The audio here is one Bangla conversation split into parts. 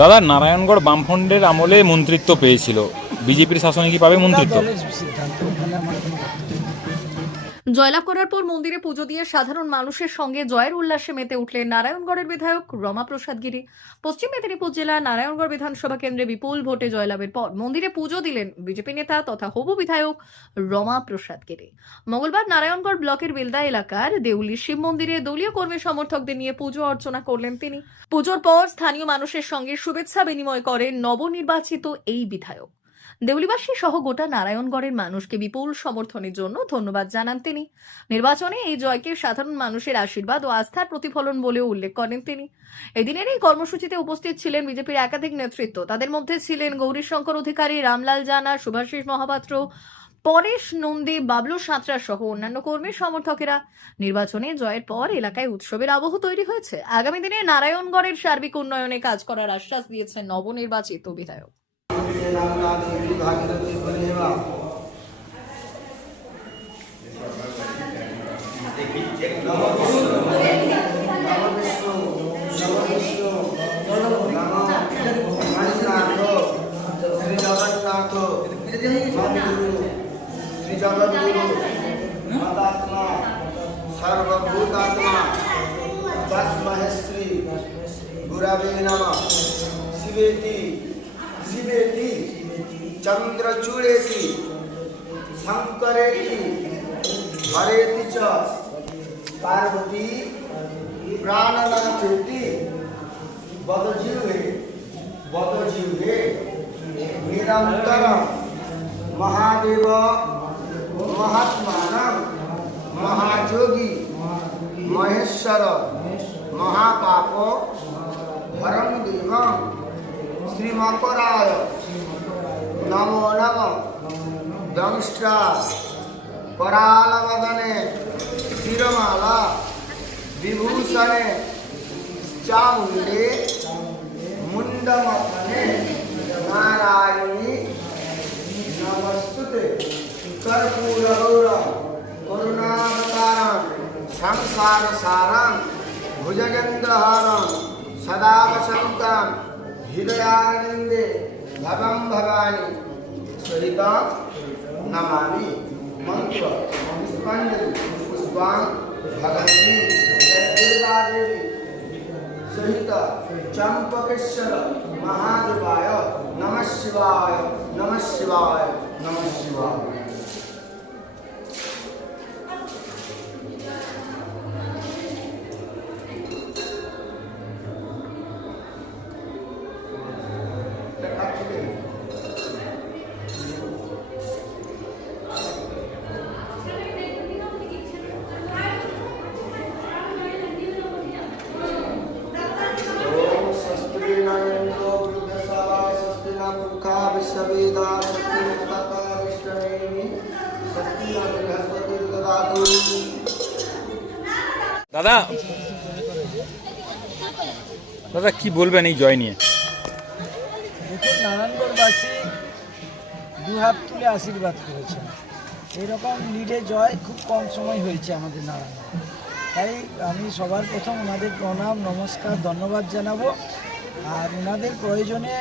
দাদা, নারায়ণগড় বামফ্রন্টের আমলে মন্ত্রিত্ব পেয়েছিল, বিজেপির শাসনে কি পাবে মন্ত্রিত্ব? জয়লাভ করার পর মন্দিরে পুজো দিয়ে সাধারণ মানুষের সঙ্গে জয়ের উল্লাসে মেতে উঠলেন নারায়ণগড়ের বিধায়ক রমাপ্রসাদ গিরি। পশ্চিম মেদিনীপুর জেলার নারায়ণগড় বিধানসভা কেন্দ্রে বিপুল ভোটে জয়লাভের পর মন্দিরে পুজো দিলেন বিজেপি নেতা তথা হবু বিধায়ক রমাপ্রসাদ গিরি। মঙ্গলবার নারায়ণগড় ব্লকের বেলদা এলাকার দেউলি শিব মন্দিরে দলীয় কর্মী সমর্থকদের নিয়ে পুজো অর্চনা করলেন তিনি। পুজোর পর স্থানীয় মানুষের সঙ্গে শুভেচ্ছা বিনিময় করেন নবনির্বাচিত এই বিধায়ক। দেউলিবাসী সহ গোটা নারায়ণগড়ের মানুষকে বিপুল সমর্থনের জন্য ধন্যবাদ জানান তিনি। নির্বাচনে এই জয়কে সাধারণ মানুষের আশীর্বাদ ও আস্থার প্রতিফলন বলেও উল্লেখ করেন তিনি। এদিনের এই কর্মসূচিতে উপস্থিত ছিলেন বিজেপির একাধিক নেতৃত্ব। তাদের মধ্যে ছিলেন গৌরীশঙ্কর অধিকারী, রামলাল জানা, শুভাশিস মহাপাত্র, পরেশ নন্দী, বাবলু সাঁতরা সহ অন্যান্য কর্মী সমর্থকেরা। নির্বাচনে জয়ের পর এলাকায় উৎসবের আবহ তৈরি হয়েছে। আগামী দিনে নারায়ণগড়ের সার্বিক উন্নয়নে কাজ করার আশ্বাস দিয়েছেন নবনির্বাচিত বিধায়ক। श्री जगद्गुरु मदात्मा सर्वभूतात्मा तस्मैश्री गुरवे नमः। शिवेति शिवेति चंद्रचूड़ेति शंकरेति हरेति च पार्वती प्राणनाथेति बदजीवे निरंतरम महादेव महात्मानं महायोगी महेश्वर महापाप हरं देवं श्रीमकराय नमो नमः। दंष्ट्रा करालवदने शिरमाला विभूषणे चामुण्डे मुंडमथने नारायणी नमस्तुते। कर्पूरगौरं करुणावतारं संसारसारं भुजगेन्द्रहारं सदा वसन्तं हृदयारविन्दे भवं भवानी सहितं नमामि। मंत्र पुष्पांजलि पुष्पां भगवती दुर्गादेवी सहित चंपकेश्वर महादेवाय नमः शिवाय नमः शिवाय नमः शिवाय। দাদা, দাদা কি বলবেন এই জয় নিয়ে? দেখুন, নারায়ণগড়বাসী দুহাত তুলে আশীর্বাদ করেছেন। এইরকম লিডে জয় খুব কম সময় হয়েছে আমাদের নারায়ণগড়। তাই আমি সবার প্রথম ওনাদের প্রণাম নমস্কার ধন্যবাদ জানাবো। আর ওনাদের প্রয়োজনে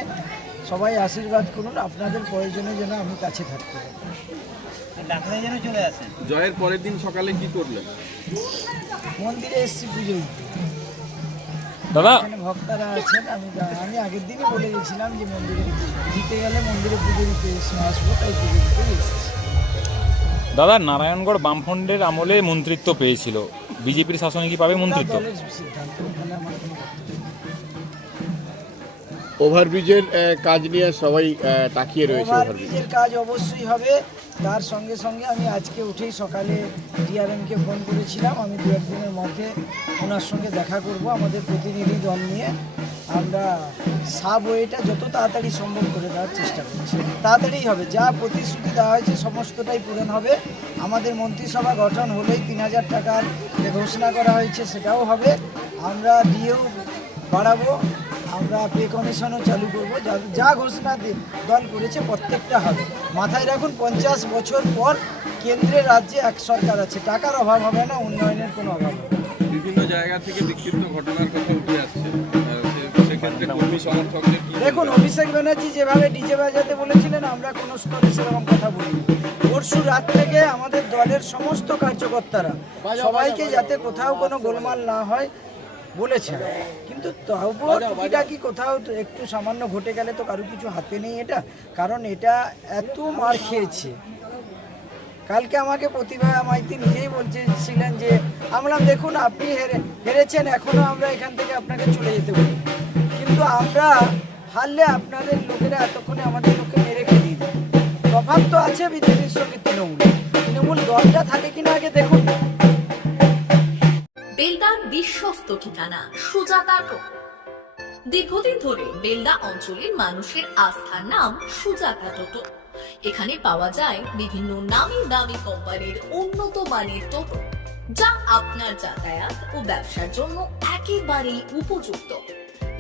সবাই আশীর্বাদ করুন, আপনাদের প্রয়োজনে যেন আমি কাছে থাকতে পারি। যেন চলে আসে। জয়ের পরের দিন সকালে কি করলেন? মন্দিরে এসছি পুজো দিতে। দাদা, এখানে ভক্তরা আছেন, আমি আগের দিনই বলে গেছিলাম যে মন্দিরে জিতে গেলে মন্দিরে পুজো দিতে আসবো, তাই পুজো দিতে এসেছি। দাদা, নারায়ণগড় বামফ্রন্টের আমলে মন্ত্রিত্ব পেয়েছিল, বিজেপির শাসনে কি পাবে মন্ত্রিত্ব? দলের সিদ্ধান্ত, ওখানে আমার কোনো বক্তব্য নেই। ওভারব্রিজের কাজ নিয়ে সবাই তাকিয়ে রয়েছে। ওভারব্রিজের কাজ অবশ্যই হবে। তার সঙ্গে সঙ্গে আমি আজকে উঠেই সকালে ডিআরএমকে ফোন করেছিলাম। আমি দু একদিনের মধ্যে ওনার সঙ্গে দেখা করব। আমাদের প্রতিনিধি দল নিয়ে আমরা সাবওয়েটা যত তাড়াতাড়ি সম্ভব করে দেওয়ার চেষ্টা করছি। তাড়াতাড়িই হবে, যা প্রতিশ্রুতি দেওয়া হয়েছে সমস্তটাই পূরণ হবে। আমাদের মন্ত্রিসভা গঠন হলেই 3000 টাকার যে ঘোষণা করা হয়েছে সেটাও হবে। আমরা দিয়েও বাড়াবো, আমরা পে কমিশনও চালু করবো। যা ঘোষণা দল করেছে প্রত্যেকটা হবে। মাথায় রাখুন, 50 বছর পর কেন্দ্রে রাজ্যে এক সরকার আছে, টাকার অভাব হবে না, উন্নয়নের কোনো অভাব হবে না। বিভিন্ন জায়গা থেকে বিক্ষিপ্ত ঘটনার কথা উঠে আসছে, সেক্ষেত্রে কর্মী সমর্থকদের কি দেখুন, অভিষেক ব্যানার্জি যেভাবে ডিজে বাজাতে বলেছিলেন, আমরা কোনো স্তরে সেরকম কথা বলি। পরশু রাত থেকে আমাদের দলের সমস্ত কার্যকর্তারা সবাইকে যাতে কোথাও কোনো গোলমাল না হয় বলেছেন, কিন্তু তবুও টুকিটাকি কোথাও তো একটু সামান্য ঘটে গেলে তো কারো কিছু হাতে নেই এটা, কারণ এটা এত মার খেয়েছে। কালকে আমাকে প্রতিভা মাইতি নিজেই বলছিলেন যে আমরা দেখুন আপনি হেরেছেন, এখনও আমরা এখান থেকে আপনাকে চলে যেতে বলি, কিন্তু আমরা হারলে আপনাদের লোকেরা এতক্ষণে আমাদের লোককে মেরে খেয়ে দিয়ে দেবে। তফাৎ তো আছে বিজেপির সঙ্গে তৃণমূল দলটা থাকে কিনা আগে দেখুন। বেলদার বিশ্বস্ত ঠিকানা সুজাতা টোটো। দীর্ঘদিন ধরে বেলদা অঞ্চলের মানুষের আস্থার নাম সুজাতা টোটো। এখানে পাওয়া যায় বিভিন্ন নামি দামি কোম্পানির উন্নত মানের টোটো, যা আপনার যাতায়াত ও ব্যবসার জন্য একেবারেই উপযুক্ত।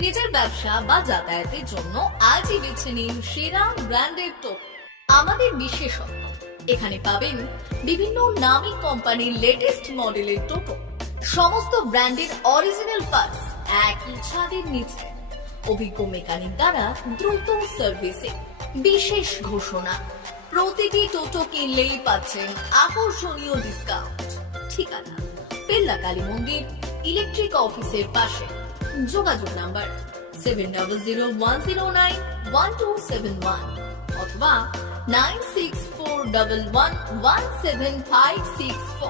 নিজের ব্যবসা বা যাতায়াতের জন্য আজই বেছে নিন সেরা ব্র্যান্ডের টোটো। আমাদের বিশেষত্ব, এখানে পাবেন বিভিন্ন নামি কোম্পানির লেটেস্ট মডেলের টোটো, সমস্ত ব্র্যান্ডের অরিজিনাল পার্টস একই ছাদের নিচে, অভিজ্ঞ মেকানিক দ্বারা দ্রুত সার্ভিসিং। বিশেষ ঘোষণা, প্রতিটি টোটো কিনলেই পাচ্ছেন আকর্ষণীয় ডিসকাউন্ট। ঠিকানা বেলদা কালী মন্দির ইলেকট্রিক অফিসের পাশে। যোগাযোগ নাম্বার 7010911271 অথবা 9641117564।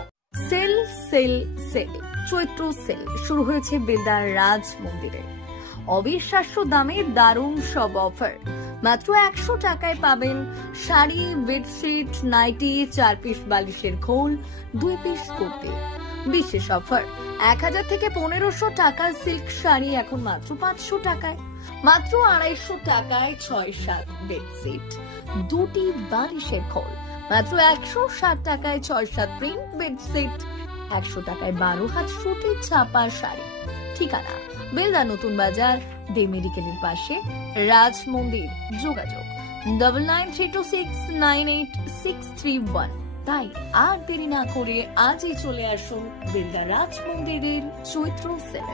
সেল সেল সেল চৈত্র সেল শুরু হয়েছে বেলদার রাজ মন্দিরে। অবিশ্বাস্য দামে দারুণ সব অফার। মাত্র 100 টাকায় পাবেন শাড়ি, বেডশিট, নাইটি, 4 পিস বালিশের খোল, 2 পিস কুর্তি। বিশেষ অফার, 1000 থেকে 1500 টাকার সিল্ক শাড়ি এখন মাত্র 500 টাকায়। মাত্র 250 টাকায় 6-7 বেডশিট, 2টি বালিশের খোল। মাত্র 160 টাকায় 6-7 প্রিন্ট বেডশিট, 100 টাকায় 12 হাত সুতি ছাপা শাড়ি। ঠিকানা বেলদা নতুন বাজার, দে মেডিকেলের পাশে, রাজ মন্দির। যোগাযোগ 9932698631। তাই আর দেরি না করে আজই চলে আসুন বেলদা রাজ মন্দিরের চৈত্র সেলে।